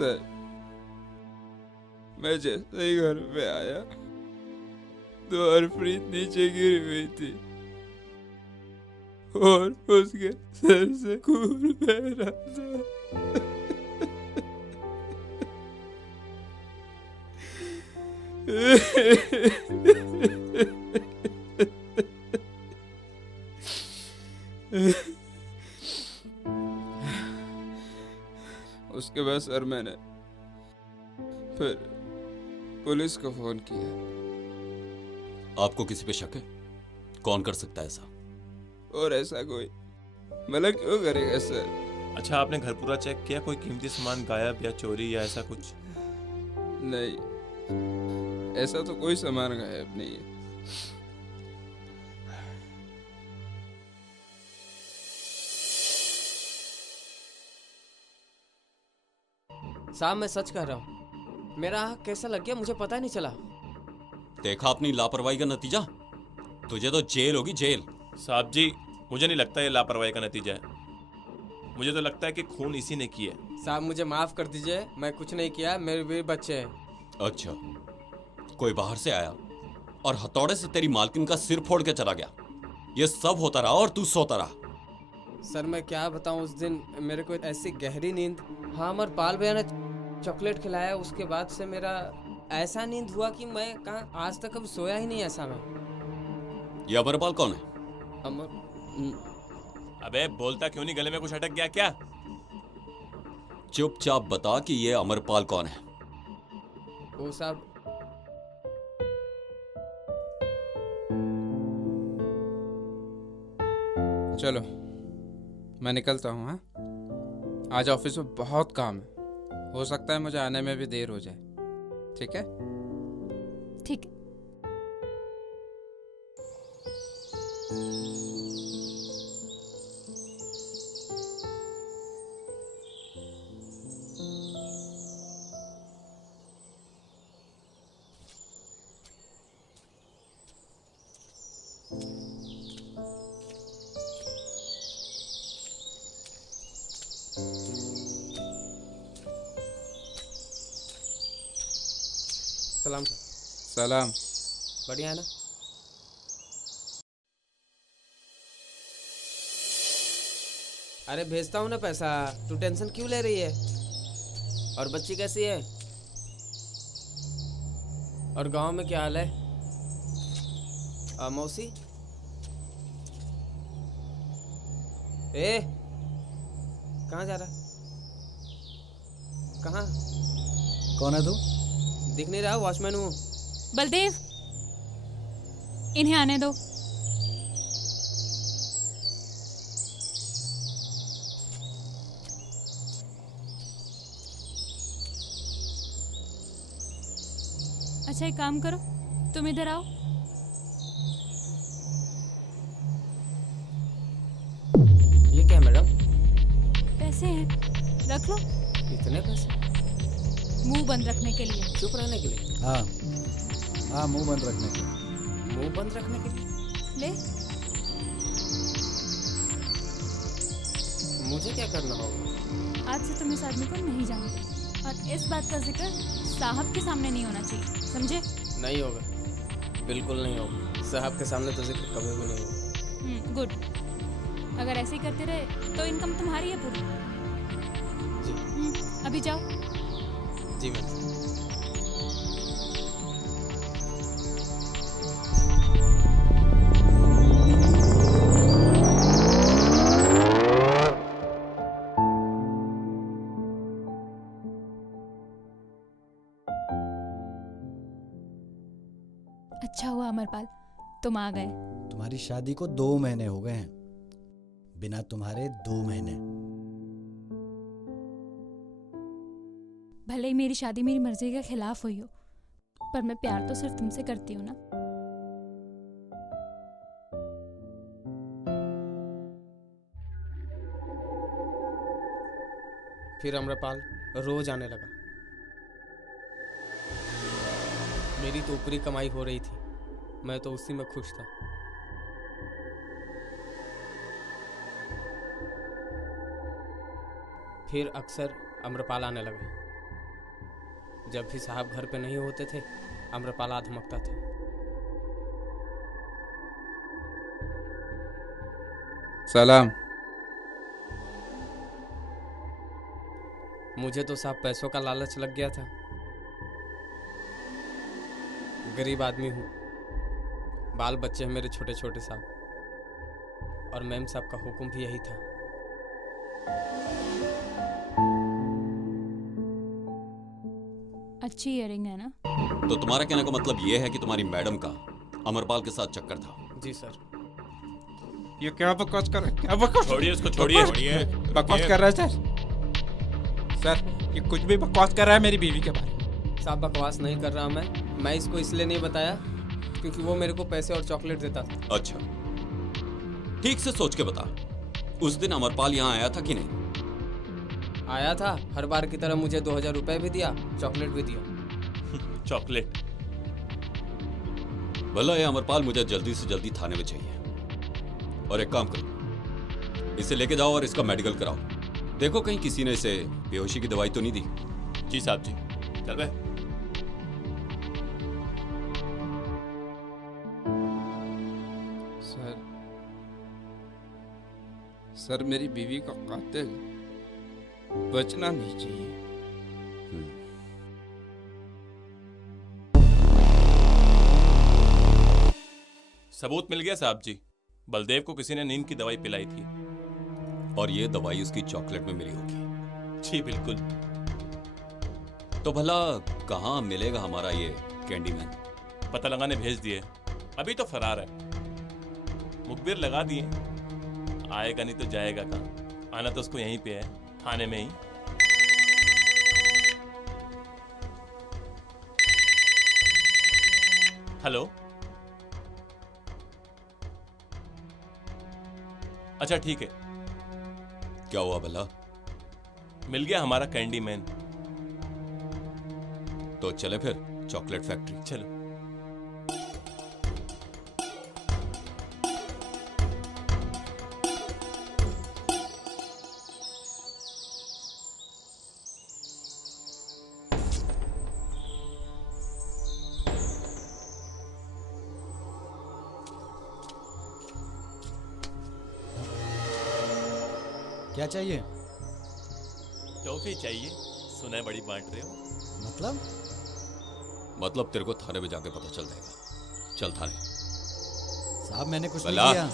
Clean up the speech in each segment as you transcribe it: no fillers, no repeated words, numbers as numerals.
Sir, मैं जैसे ही घर पे आया तो हरप्रीत नीचे गिरी हुई थी और उसके सर से खून बह रहा था। उसके बाद सर मैंने फिर पुलिस को फोन किया। आपको किसी पे शक है? कौन कर सकता है ऐसा? और ऐसा कोई मतलब क्यों करेगा सर? अच्छा, आपने घर पूरा चेक किया? कोई कीमती सामान गायब या चोरी या ऐसा कुछ? नहीं, ऐसा तो कोई सामान गायब नहीं है। साहब मैं सच कह रहा हूँ, मेरा आँख कैसा लग गया मुझे पता ही नहीं चला। देखा अपनी लापरवाही का नतीजा? तुझे तो जेल होगी, जेल। साहब जी, मुझे नहीं लगता ये लापरवाही का नतीजा है। मुझे तो लगता है कि खून इसी ने किया है। साहब मुझे माफ कर दीजिए, मैं कुछ नहीं किया, मेरे भी बच्चे हैं। अच्छा, कोई बाहर से आया और हथौड़े से तेरी मालकिन का सिर फोड़ के चला गया। ये सब होता रहा और तू सोता रहा। सर मैं क्या बताऊं, उस दिन मेरे को ऐसी गहरी नींद, हाँ अमरपाल भैया ने चॉकलेट खिलाया, उसके बाद से मेरा ऐसा नींद हुआ कि मैं कहाँ आज तक कभी सोया ही नहीं ऐसा मैं। ये अमरपाल कौन है? अबे बोलता क्यों नहीं? गले में कुछ अटक गया क्या? चुपचाप बता कि ये अमरपाल कौन है। वो साहब चलो मैं निकलता हूँ। हाँ, आज ऑफिस में बहुत काम है, हो सकता है मुझे आने में भी देर हो जाए। ठीक है? ठीक है। सलाम सर। सलाम। बढ़िया है ना? अरे भेजता हूँ ना पैसा, तू टेंशन क्यों ले रही है? और बच्ची कैसी है? और गांव में क्या हाल है? मौसी? ए कहाँ जा रहा? कहाँ? कौन है तू? दिख नहीं रहा, वॉचमैन हूँ। बलदेव, इन्हें आने दो। अच्छा एक काम करो, तुम इधर आओ। ये क्या मैडम? पैसे हैं, रख लो। इतने पैसे? मुंह बंद रखने के लिए। चुप रहने के लिए? हाँ हाँ, मुंह बंद रखने के लिए। मुंह बंद रखने के लिए? ले। मुझे क्या करना होगा? आज से तुम इस आदमी को नहीं जानते और इस बात का जिक्र साहब के सामने नहीं होना चाहिए, समझे? नहीं होगा, बिल्कुल नहीं होगा। साहब के सामने तो जिक्र कभी भी नहीं होगा। गुड। अगर ऐसे ही करते रहे तो इनकम तुम्हारी है पूरी। जी। अभी जाओ। जी मैम। अच्छा हुआ अमरपाल, तुम आ गए। तुम्हारी शादी को 2 महीने हो गए हैं, बिना तुम्हारे 2 महीने। भले ही मेरी शादी मेरी मर्जी के खिलाफ हुई हो, पर मैं प्यार तो सिर्फ तुमसे करती हूँ ना। फिर अमरपाल रोज आने लगा। मेरी तो ऊपरी कमाई हो रही थी, मैं तो उसी में खुश था। फिर अक्सर अमरपाल आने लगा। जब भी साहब घर पे नहीं होते थे अम्रपाल आ धमकता था। सलाम। मुझे तो साहब पैसों का लालच लग गया था। गरीब आदमी हूँ, बाल बच्चे हैं मेरे छोटे छोटे साहब, और मैम साहब का हुक्म भी यही था। अच्छी इयरिंग है ना? तो तुम्हारा कहने का मतलब ये है कि तुम्हारी मैडम का अमरपाल के साथ चक्कर था? जी सर। ये क्या बकवास कर रहा है? क्या बकवास? छोड़िए उसको, छोड़िए। बकवास कर रहा है सर, ये कुछ भी बकवास कर रहा है मेरी बीवी के बारे में। साहब बकवास नहीं कर रहा मैं इसको इसलिए नहीं बताया क्योंकि वो मेरे को पैसे और चॉकलेट देता था। अच्छा, ठीक से सोच के बता, उस दिन अमरपाल यहाँ आया था कि नहीं? आया था, हर बार की तरह मुझे 2000 रुपए भी दिया, चॉकलेट भी दिया। चॉकलेट? भला ये अमरपाल मुझे जल्दी से जल्दी थाने में चाहिए। और एक काम करो, इसे लेके जाओ और इसका मेडिकल कराओ। देखो कहीं किसी ने इसे बेहोशी की दवाई तो नहीं दी। जी साहब जी। चल बे। सर मेरी बीवी का कातिल बचना नहीं चाहिए। सबूत मिल गया साहब जी, बलदेव को किसी ने नींद की दवाई पिलाई थी। और ये दवाई उसकी चॉकलेट में मिली होगी। जी बिल्कुल। तो भला कहाँ मिलेगा हमारा ये कैंडीमैन? पता लगाने भेज दिए, अभी तो फरार है। मुखबिर लगा दिए, आएगा नहीं तो जाएगा कहाँ? आना तो उसको यहीं पे है, थाने में ही। हेलो, अच्छा ठीक है। क्या हुआ भला? मिल गया हमारा कैंडी मैन। तो चले फिर चॉकलेट फैक्ट्री। चलो। क्या चाहिए? टॉफी चाहिए, सुना बड़ी बांट रहे हो। मतलब तेरे को थाने में जाके पता चल जाएगा। चल थाने। साहब मैंने कुछ नहीं भला। किया।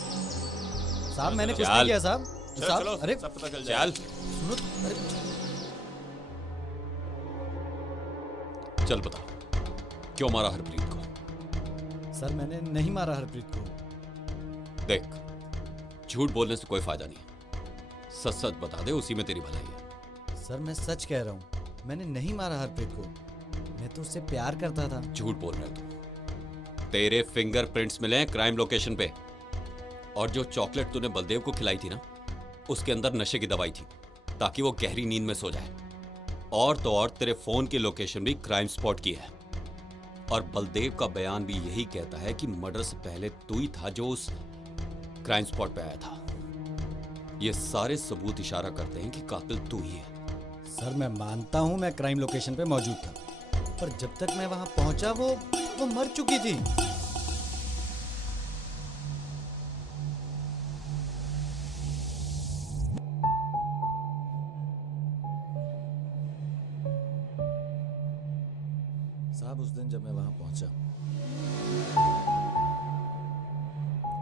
साहब मैंने कुछ चल। नहीं किया साहब। चलो साहब चलो, अरे सब पता चल जाएगा। चल सुनो अरे चल बता, क्यों मारा हरप्रीत को? सर मैंने नहीं मारा हरप्रीत को। देख, झूठ बोलने से कोई फायदा नहीं है। सच सच बता दे, उसी में तेरी भलाई है। सर मैं सच कह रहा हूँ, मैंने नहीं मारा हरप्रीत को। मैं तो उससे प्यार करता था। झूठ बोल रहे तू। तेरे फिंगरप्रिंट्स मिले हैं क्राइम लोकेशन पे, और जो चॉकलेट तूने बलदेव को खिलाई थी ना, उसके अंदर नशे की दवाई थी ताकि वो गहरी नींद में सो जाए। और तो और तेरे फोन की लोकेशन भी क्राइम स्पॉट की है, और बलदेव का बयान भी यही कहता है कि मर्डर से पहले तू ही था जो उस क्राइम स्पॉट पे आया था। ये सारे सबूत इशारा करते हैं कि कातिल तू ही है। सर मैं मानता हूँ मैं क्राइम लोकेशन पे मौजूद था, पर जब तक मैं वहां पहुंचा वो मर चुकी थी। साहब उस दिन जब मैं वहां पहुंचा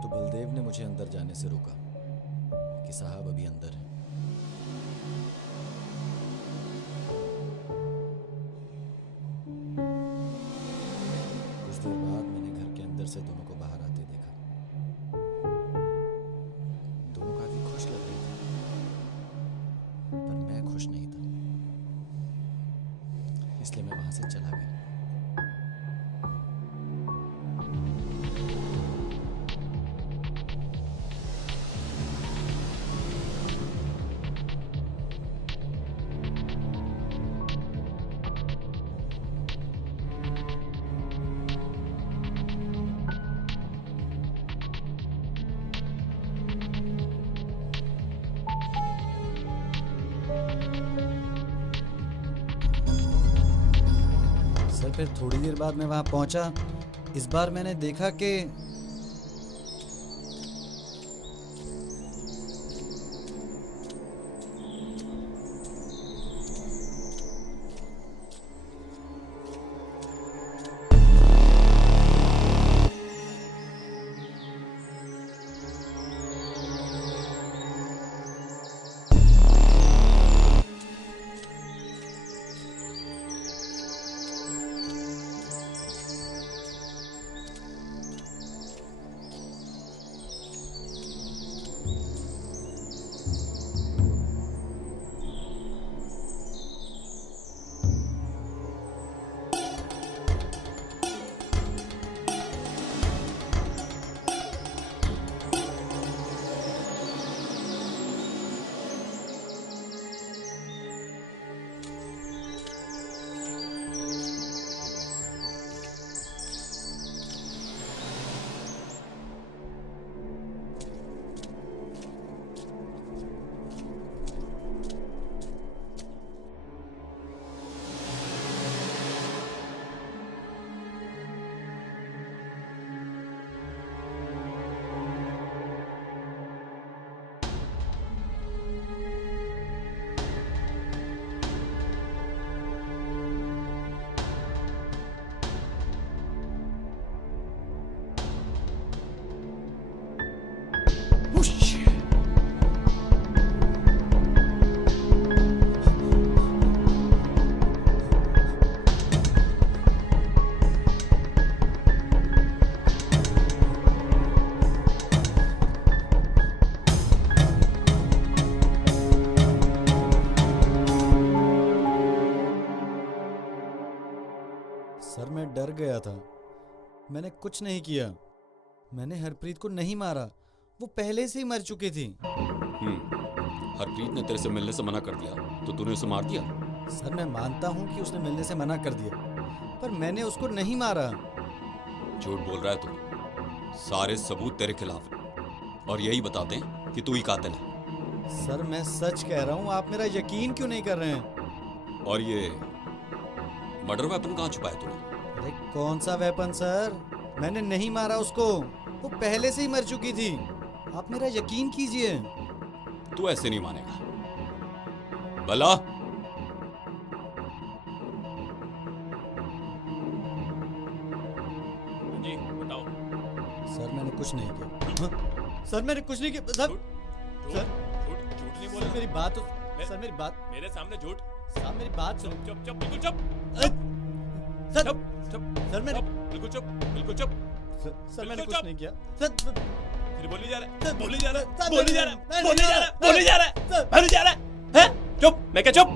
तो बलदेव ने मुझे अंदर जाने से रोका कि साहब अभी अंदर है। कुछ देर बाद मैंने घर के अंदर से दोनों को बाहर आते देखा। दोनों काफी खुश लग रहे थे, पर मैं खुश नहीं था, इसलिए मैं वहां से चला गया। फिर थोड़ी देर बाद मैं वहाँ पहुँचा। इस बार मैंने देखा कि सर मैं डर गया था। मैंने कुछ नहीं किया। मैंने हरप्रीत को नहीं मारा, वो पहले से ही मर चुकी थी। हरप्रीत ने तेरे से मिलने से मना कर दिया तो तूने उसे मार दिया? सर मैं मानता हूँ कि उसने मिलने से मना कर दिया, पर मैंने उसको नहीं मारा। झूठ बोल रहा है तू। सारे सबूत तेरे खिलाफ हैं और यही बताते हैं कि तू ही कातिल है। सर मैं सच कह रहा हूँ, आप मेरा यकीन क्यों नहीं कर रहे हैं? और ये मर्डर वेपन कहाँ छुपाया तूने? अरे कौन सा वेपन सर? मैंने नहीं मारा उसको, वो पहले से ही मर चुकी थी। आप मेरा यकीन कीजिए। तू ऐसे नहीं मानेगा। भला जी बताओ। सर मैंने कुछ नहीं किया। हाँ? सर मैंने कुछ नहीं किया। सर झूठ सर झूठ नहीं बोल। मेरी बात सर मेरी बात मेरे सामने झूठ। साहब मेरी बात सुनो। चुप चुप बिल्कुल चुप। सर चुप चुप सर मैंने बिल्कुल चुप बिल्कुल चुप। सर मैंने बिल्कुल कुछ चुप। नहीं किया। सर फिर बोली जा रहा है बोली जा रहा है सर, बोली जा रहा मैं है नहीं बोली जा रहा है बोली जा रहा है सर। बोली जा रहा है चुप। मैं क्या चुप?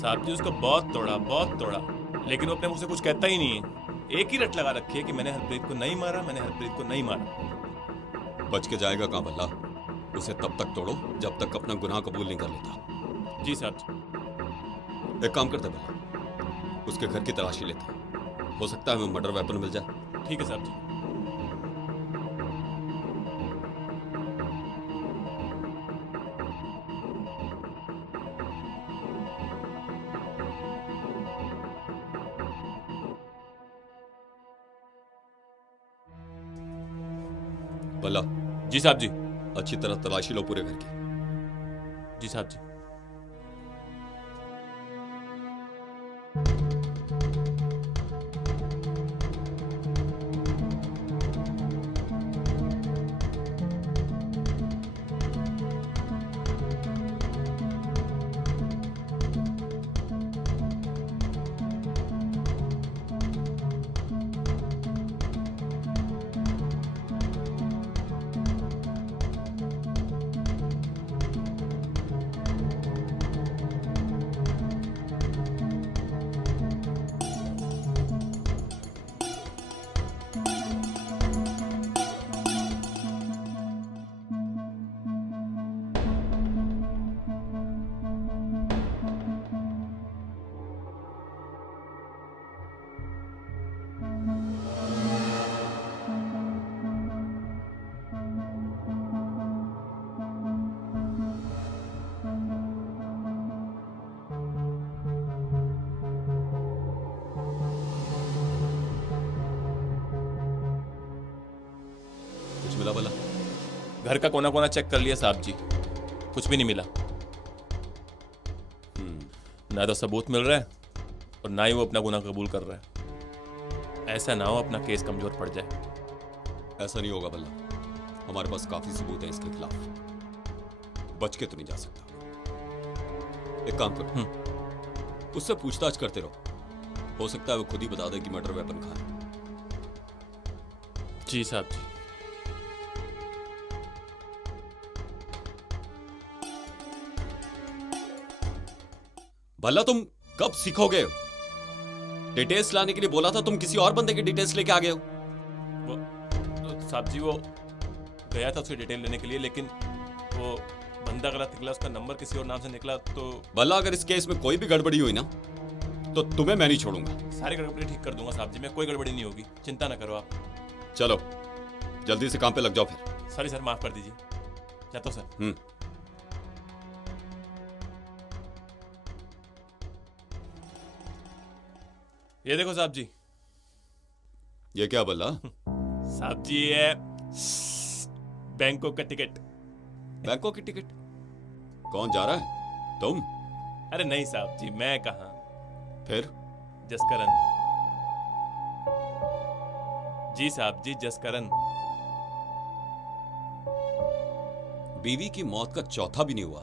साहब जी उसको बहुत तोड़ा लेकिन वो अपने मुंह से कुछ कहता ही नहीं है। एक ही रट लगा रखी है कि मैंने हरप्रीत को नहीं मारा, मैंने हरप्रीत को नहीं मारा। बच के जाएगा कहाँ भला? उसे तब तक तोड़ो जब तक अपना गुनाह कबूल नहीं कर लेता। जी साहब जी। एक काम करते भला, उसके घर की तलाशी लेते हैं। हो सकता है हमें मर्डर वेपन मिल जाए। ठीक है साहब जी। भला जी साहब जी। अच्छी तरह तलाशी लो पूरे घर की। जी साहब जी। घर का कोना कोना चेक कर लिया साहब जी, कुछ भी नहीं मिला। ना तो सबूत मिल रहा है और ना ही वो अपना गुनाह कबूल कर रहा है। ऐसा ना हो अपना केस कमजोर पड़ जाए। ऐसा नहीं होगा बल्ला, हमारे पास काफी सबूत है इसके खिलाफ, बच के तो नहीं जा सकता। एक काम करो, उससे पूछताछ करते रहो, हो सकता है वो खुद ही बता दे कि मर्डर वेपन कहाँ है। जी साहब जी। भला तुम कब सीखोगे? डिटेल्स लाने के लिए बोला था, तुम किसी और बंदे की डिटेल्स लेके आ गए हो। वो साहब जी, वो गया था उसकी डिटेल लेने के लिए, लेकिन वो बंदा गलत निकला, उसका नंबर किसी और नाम से निकला। तो भला अगर इस केस में कोई भी गड़बड़ी हुई ना, तो तुम्हें मैं नहीं छोड़ूंगा। सारी गड़बड़ी ठीक कर दूंगा साहब जी, मैं कोई गड़बड़ी नहीं होगी, चिंता ना करो आप। चलो जल्दी से काम पे लग जाओ फिर। सॉरी सर, माफ कर दीजिए, जाता हूं सर। ये देखो साहब जी। ये क्या बल्ला? साहब जी ये बैंकॉक का टिकट। बैंकॉक की टिकट? कौन जा रहा है? तुम? अरे नहीं साहब जी, मैं कहाँ, फिर? जसकरण जी। साहब जी जसकरण। बीवी की मौत का चौथा भी नहीं हुआ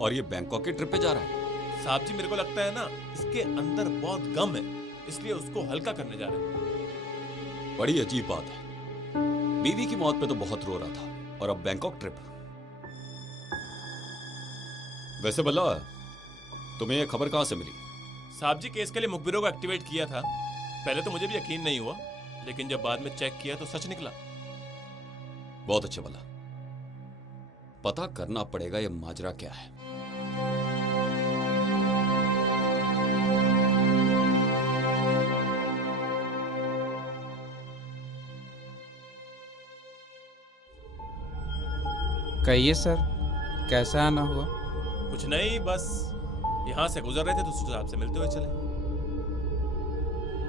और ये बैंकॉक के ट्रिप पे जा रहा है। साहब जी मेरे को लगता है ना, इसके अंदर बहुत गम है, इसलिए उसको हल्का करने जा रहे हैं। बड़ी अजीब बात है, बीवी की मौत पे तो बहुत रो रहा था और अब बैंकॉक ट्रिप। वैसे बल्ला, तुम्हें यह खबर कहां से मिली? साहब जी केस के लिए मुखबिरों को एक्टिवेट किया था। पहले तो मुझे भी यकीन नहीं हुआ, लेकिन जब बाद में चेक किया तो सच निकला। बहुत अच्छा बल्ला, पता करना पड़ेगा यह माजरा क्या है। कहिए सर, कैसा आना हुआ? कुछ नहीं, बस यहां से गुजर रहे थे तो सोचा आपसे मिलते हुए चले।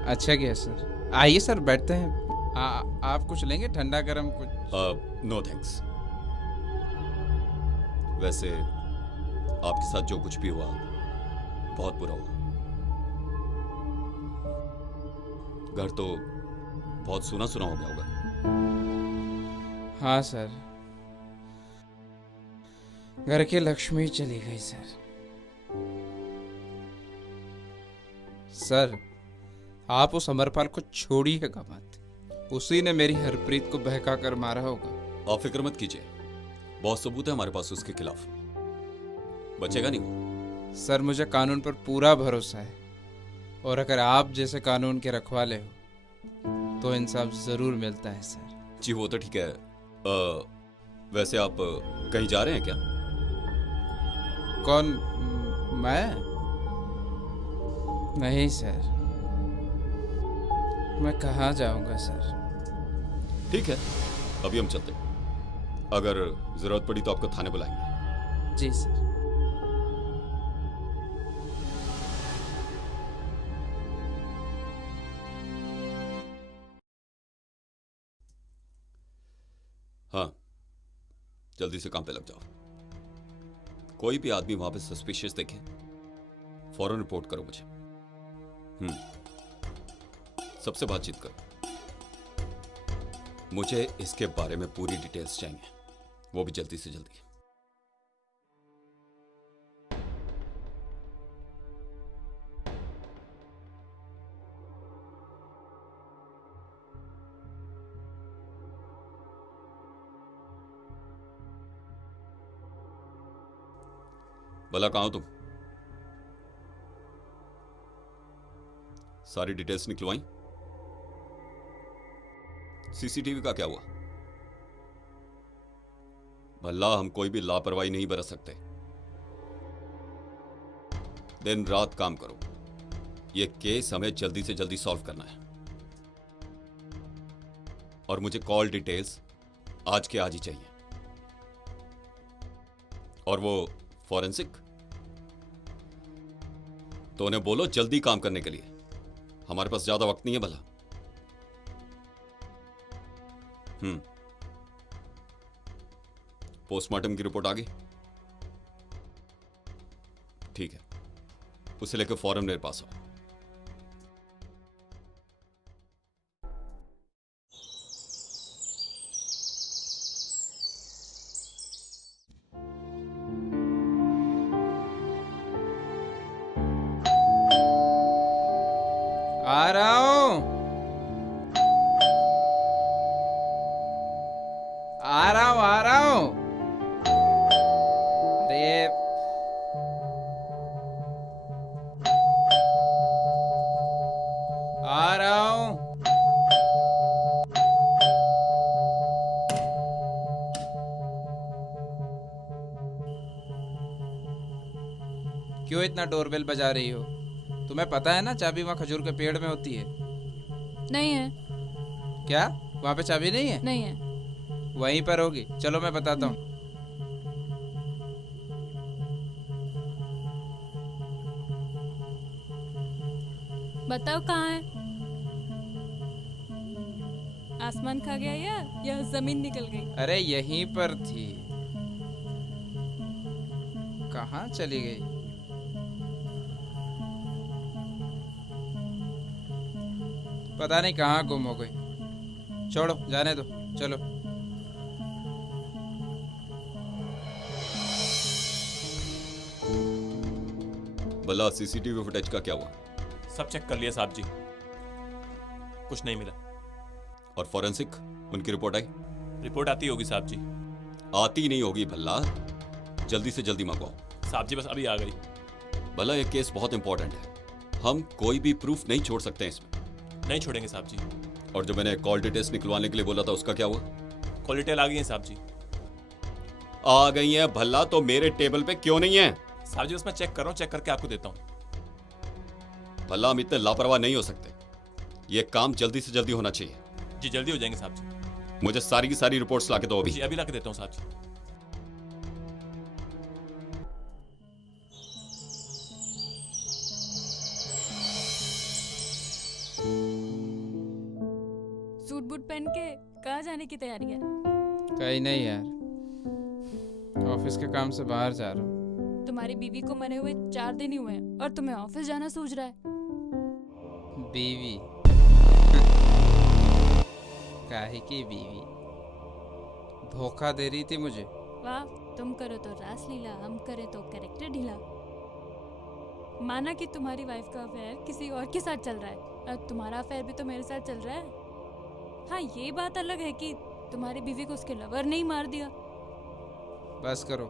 अच्छा किया सर, आइए सर बैठते हैं। आप कुछ लेंगे, ठंडा गरम कुछ? No thanks. वैसे आपके साथ जो कुछ भी हुआ बहुत बुरा हुआ। घर तो बहुत सुना सुना हो गया होगा। हाँ सर, घर की लक्ष्मी चली गई सर। सर आप उस अमरपाल को छोड़िएगा मत, उसी ने मेरी हरप्रीत को बहका कर मारा होगा। आप फिक्र मत कीजिए, बहुत सबूत है हमारे पास उसके खिलाफ, बचेगा नहीं वो। सर मुझे कानून पर पूरा भरोसा है, और अगर आप जैसे कानून के रखवाले हो तो इंसाफ जरूर मिलता है सर। जी वो तो ठीक है। वैसे आप कहीं जा रहे हैं क्या? कौन? मैं? नहीं सर, मैं कहाँ जाऊंगा सर। ठीक है, अभी हम चलते हैं, अगर जरूरत पड़ी तो आपको थाने बुलाएंगे। जी सर। हाँ, जल्दी से काम पे लग जाओ। कोई भी आदमी वहां पे सस्पिशियस देखे, फौरन रिपोर्ट करो मुझे। सबसे बातचीत करो, मुझे इसके बारे में पूरी डिटेल्स चाहिए, वो भी जल्दी से जल्दी। भला कहां हो तुम? सारी डिटेल्स निकलवाई? सीसीटीवी का क्या हुआ? भला हम कोई भी लापरवाही नहीं बरत सकते। दिन रात काम करो, यह केस हमें जल्दी से जल्दी सॉल्व करना है, और मुझे कॉल डिटेल्स आज के आज ही चाहिए। और वो फॉरेंसिक, तो उन्हें बोलो जल्दी काम करने के लिए, हमारे पास ज्यादा वक्त नहीं है। भला पोस्टमार्टम की रिपोर्ट आ गई? ठीक है, उसे लेकर फौरन मेरे पास आओ। आ रहा हूं, आ रहा हूं, आ रहा हूं। अरे आ रहा हूं। क्यों इतना डोरबेल बजा रही हो? तुम्हें पता है ना चाबी वहाँ खजूर के पेड़ में होती है। नहीं है। क्या वहाँ पे चाबी नहीं है? नहीं है। वहीं पर होगी, चलो मैं बताता हूँ। बताओ कहाँ है? आसमान खा गया या जमीन निकल गई? अरे यहीं पर थी, कहाँ चली गई? पता नहीं कहाँ गुम हो गई। छोड़ो, जाने दो, चलो। भला सीसीटीवी फुटेज का क्या हुआ? सब चेक कर लिया साहब जी, कुछ नहीं मिला। और फॉरेंसिक, उनकी रिपोर्ट आई? रिपोर्ट आती होगी साहब जी। आती नहीं होगी भला, जल्दी से जल्दी मंगवाओ। साहब जी बस अभी आ गई। भला ये केस बहुत इंपॉर्टेंट है, हम कोई भी प्रूफ नहीं छोड़ सकते हैं इसमें। नहीं छोड़ेंगे साहब जी। और जो मैंने कॉल डिटेल्स निकलवाने के लिए बोला था उसका क्या हुआ? कॉल डिटेल आ गई है साहब जी। आ गई है भला, तो मेरे टेबल पे क्यों नहीं है? साहब जी बस मैं चेक कर रहा हूँ, चेक करके आपको देता हूँ। भला हम इतने लापरवाह नहीं हो सकते, ये काम जल्दी से जल्दी होना चाहिए। जी जल्दी हो जाएंगे साहब जी। मुझे सारी की सारी रिपोर्ट्स लाके दो अभी। जी अभी ला के देता हूँ साहब जी। सूट बूट पहन के कहाँ जाने की तैयारी है? कहीं नहीं यार, ऑफिस के काम से बाहर जा रहा हूँ। तुम्हारी बीवी को मरे हुए 4 दिन ही हुए हैं और तुम्हें ऑफिस जाना सूझ रहा है। बीवी? काहे की बीवी? धोखा दे रही थी मुझे। वाह, तुम करो तो रासलीला, हम करें तो कैरेक्टर ढीला। माना कि तुम्हारी वाइफ का अफेयर किसी और के साथ चल रहा है, और तुम्हारा अफेयर भी तो मेरे साथ चल रहा है। हाँ, ये बात अलग है कि तुम्हारी बीवी को उसके लवर नहीं मार दिया। बस करो,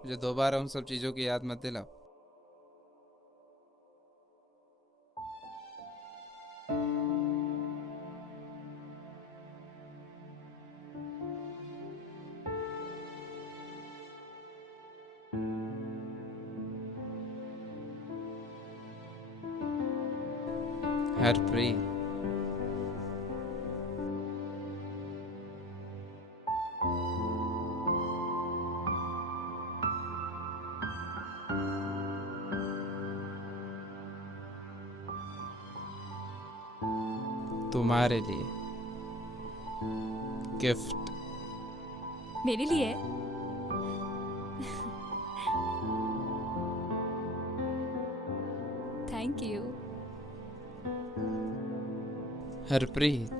मुझे दोबारा उन सब चीजों की याद मत दिलाओ। हरप्रीत, तुम्हारे लिए गिफ्ट। मेरे लिए? Thank you. हरप्रीत,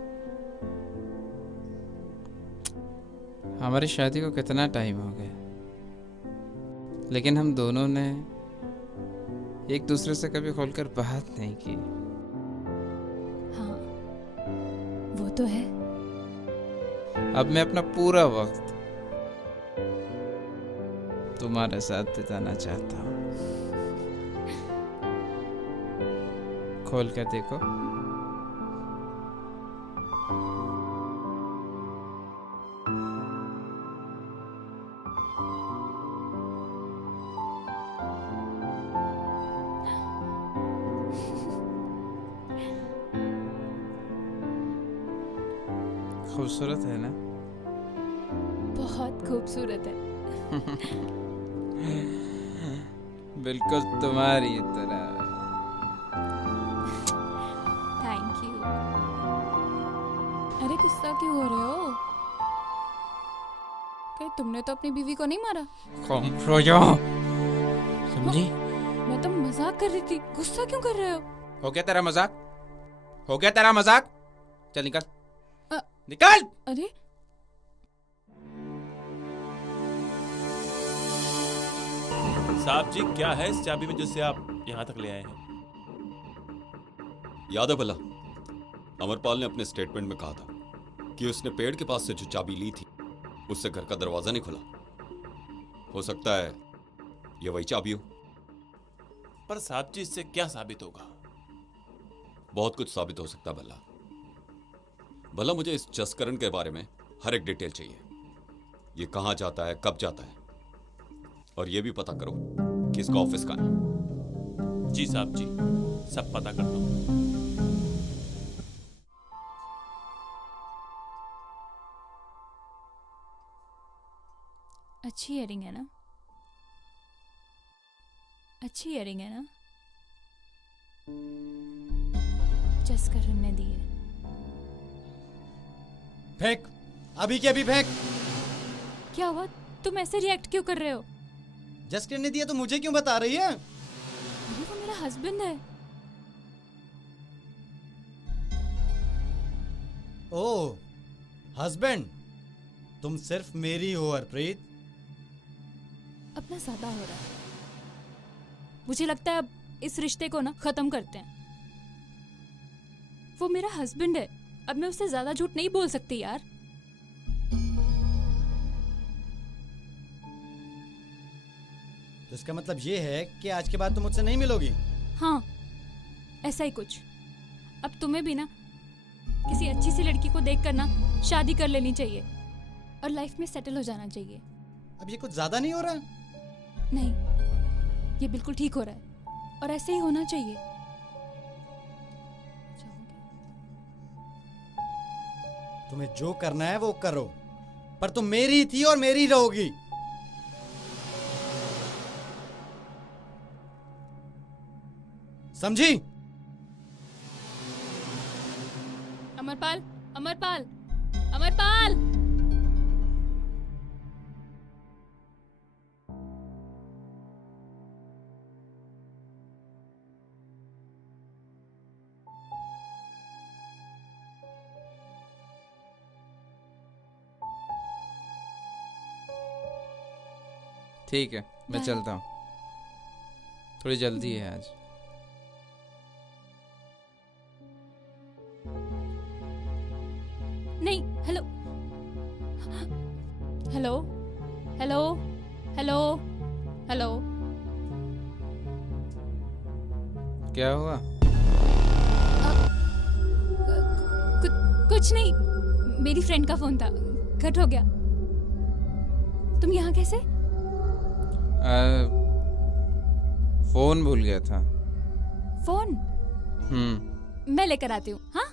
हमारी शादी को कितना टाइम हो गया, लेकिन हम दोनों ने एक दूसरे से कभी खोलकर बात नहीं की। हाँ, वो तो है। अब मैं अपना पूरा वक्त तुम्हारे साथ बिताना चाहता हूँ। खोल कर देखो। खूबसूरत है ना? बहुत खूबसूरत है। बिल्कुल तुम्हारी तरह। Thank you. अरे गुस्सा क्यों हो रहे हो? कहीं तुमने तो अपनी बीवी को नहीं मारा? खामोश हो जाओ, समझी? मैं तो मजाक कर रही थी, गुस्सा क्यों कर रहे हो? हो गया तेरा मजाक? हो गया तेरा मजाक? चल निकल, अ- निकल। अरे साहब जी, क्या है इस चाबी में जिससे आप यहाँ तक ले आए हैं? याद है भला, अमरपाल ने अपने स्टेटमेंट में कहा था कि उसने पेड़ के पास से जो चाबी ली थी उससे घर का दरवाजा नहीं खुला। हो सकता है ये वही चाबी हो। पर साहब जी, इससे क्या साबित होगा? बहुत कुछ साबित हो सकता है भला। भला मुझे इस जसकरण के बारे में हर एक डिटेल चाहिए। ये कहाँ जाता है, कब जाता है, और ये भी पता करो कि इसका ऑफिस कहाँ है। जी साहब जी, सब पता कर दो। अच्छी इयरिंग है ना? अच्छी इयरिंग है ना? जसकरण ने दी है। फेंक, अभी के अभी फेंक। क्या हुआ? तुम ऐसे रिएक्ट क्यों कर रहे हो? जसकरण ने दिया तो मुझे क्यों बता रही है? अरे वो मेरा हस्बैंड है। ओह, हस्बैंड। तुम सिर्फ मेरी हो हरप्रीत। अपना ज्यादा हो रहा है। मुझे लगता है अब इस रिश्ते को ना खत्म करते हैं। वो मेरा हस्बैंड है, अब मैं उससे ज्यादा झूठ नहीं बोल सकती यार। तो इसका मतलब ये है कि आज के बाद तुम मुझसे नहीं मिलोगी? हाँ, ऐसा ही कुछ। अब तुम्हें भी ना किसी अच्छी सी लड़की को देखकर ना शादी कर लेनी चाहिए और लाइफ में सेटल हो जाना चाहिए। अब ये कुछ ज्यादा नहीं हो रहा? नहीं, ये बिल्कुल ठीक हो रहा है और ऐसे ही होना चाहिए। तुम्हें जो करना है वो करो, पर तुम मेरी थी और मेरी रहोगी। समझी? अमरपाल, अमरपाल, अमरपाल। ठीक है, मैं बाय। चलता हूँ, थोड़ी जल्दी है आज। नहीं, hello, hello, hello, hello, hello. क्या हुआ? कुछ नहीं, मेरी फ्रेंड का फोन था, कट हो गया। तुम यहाँ कैसे? फोन भूल गया था। फोन हम्म। मैं लेकर आती हूँ। हाँ,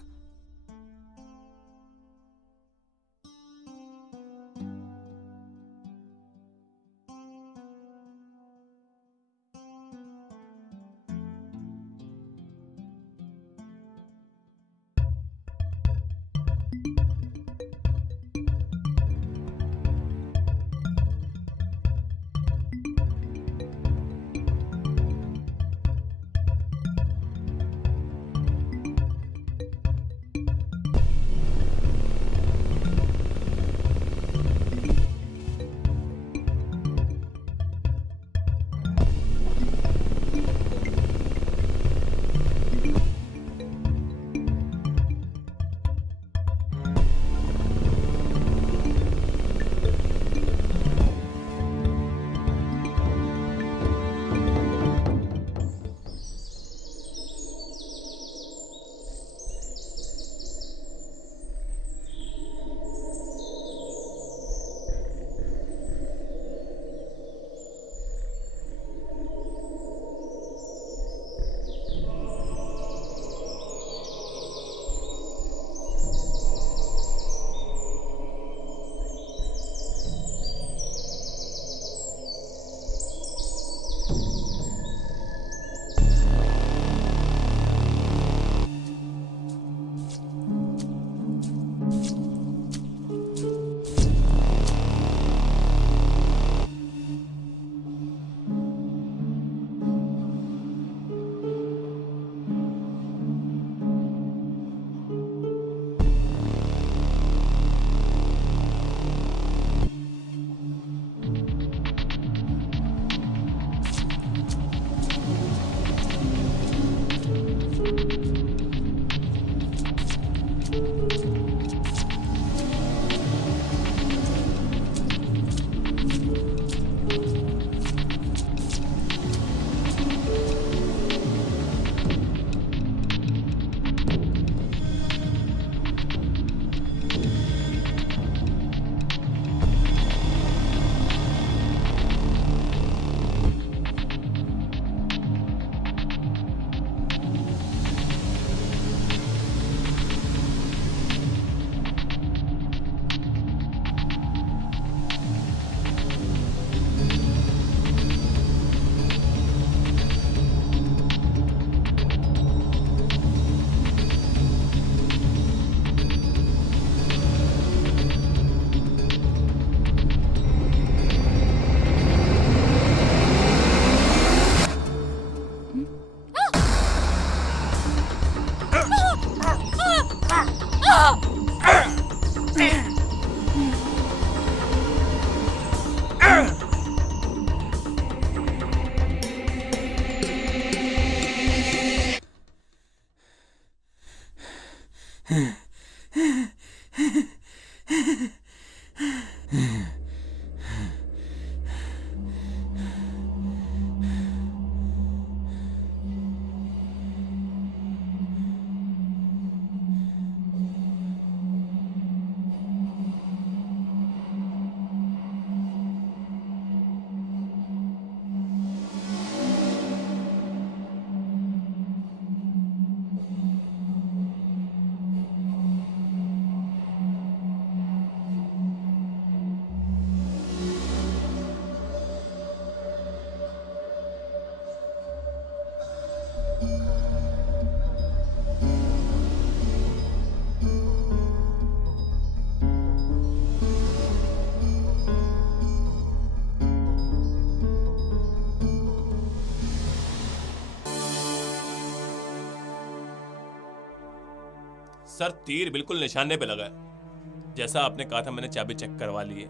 सर तीर बिल्कुल निशाने पे लगा है। जैसा आपने कहा था मैंने चाबी चेक करवा ली है।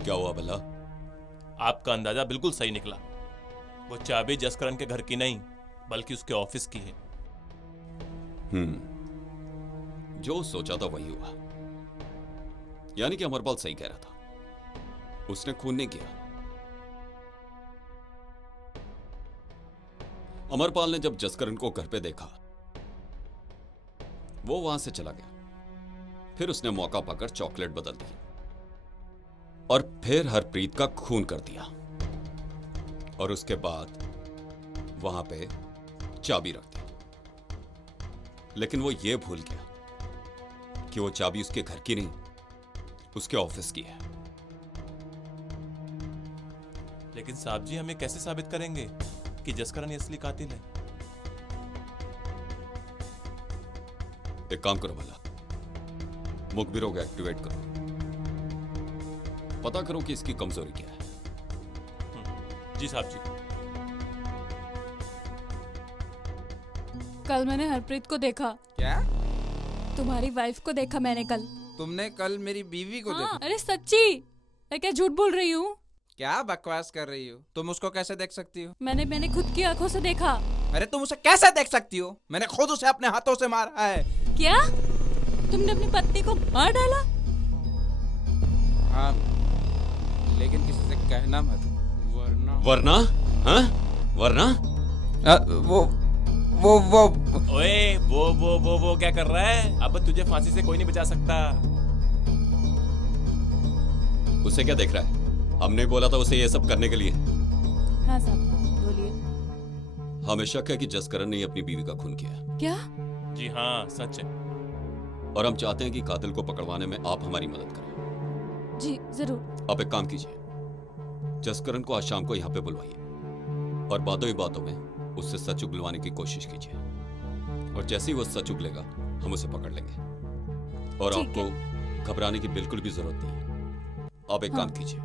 क्या हुआ भला? आपका अंदाजा बिल्कुल सही निकला। वो चाबी जसकरण के घर की नहीं बल्कि उसके ऑफिस की है। जो सोचा था वही हुआ। यानी कि अमरपाल सही कह रहा था, उसने खून नहीं किया। अमरपाल ने जब जसकरण को घर पे देखा वो वहां से चला गया। फिर उसने मौका पाकर चॉकलेट बदल दी और फिर हरप्रीत का खून कर दिया और उसके बाद वहां पे चाबी रख दी। लेकिन वो ये भूल गया कि वो चाबी उसके घर की नहीं, उसके ऑफिस की है। लेकिन साहब जी हमें कैसे साबित करेंगे कि जसकरण ही असली कातिल है? एक काम करो भला, मुखबिरों को एक्टिवेट करो, पता करो कि इसकी कमजोरी क्या है। जी साहब जी। कल मैंने हरप्रीत को देखा। क्या? तुम्हारी वाइफ को देखा मैंने कल। तुमने कल मेरी बीवी को हाँ, देखा? अरे सच्ची, मैं क्या झूठ बोल रही हूँ? क्या बकवास कर रही हो? तुम उसको कैसे देख सकती हो? मैंने खुद की आंखों से देखा। अरे तुम उसे कैसे देख सकती हो? मैंने खुद उसे अपने हाथों से मारा है। क्या? तुमने अपनी पत्नी को मार डाला? हाँ, लेकिन किसी से कहना मत, वरना वरना? हाँ? वरना? वो ओए वो क्या कर रहा है? अब तुझे फांसी से कोई नहीं बचा सकता। उसे क्या देख रहा है? हमने बोला था उसे ये सब करने के लिए। हाँ साहब, बोलिए। हमें शक है कि जसकरण ने अपनी बीवी का खून किया है। क्या? जी हाँ, सच है। और हम चाहते हैं कि कातिल को पकड़वाने में आप हमारी मदद करें। जी जरूर। आप एक काम कीजिए, जसकरण को आज शाम को यहाँ पे बुलवाइए और बातों ही बातों में उससे सच उगलवाने की कोशिश कीजिए। और जैसे ही वो सच उगलेगा हम उसे पकड़ लेंगे। और ठीक आपको घबराने की बिल्कुल भी जरूरत नहीं है। आप एक काम कीजिए,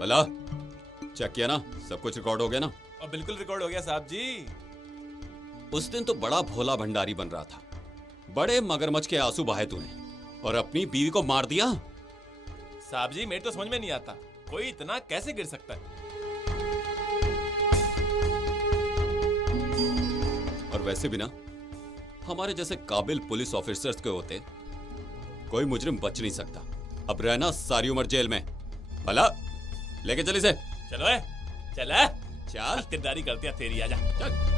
भला चेक किया ना? सब कुछ रिकॉर्ड हो गया ना? और बिल्कुल रिकॉर्ड हो गया साहब जी। उस दिन तो बड़ा भोला भंडारी बन रहा था, बड़े मगरमच्छ के आंसू बहाए तूने और अपनी बीवी को मार दिया। साहब जी मेरे तो समझ में नहीं आता, कोई इतना कैसे गिर सकता है? और वैसे भी ना, हमारे जैसे काबिल पुलिस ऑफिसर्स के होते कोई मुजरिम बच नहीं सकता। अब रहना सारी उम्र जेल में। भला लेके चल इसे। चलो चल चल किरदारी करते हैं तेरी, आजा चल।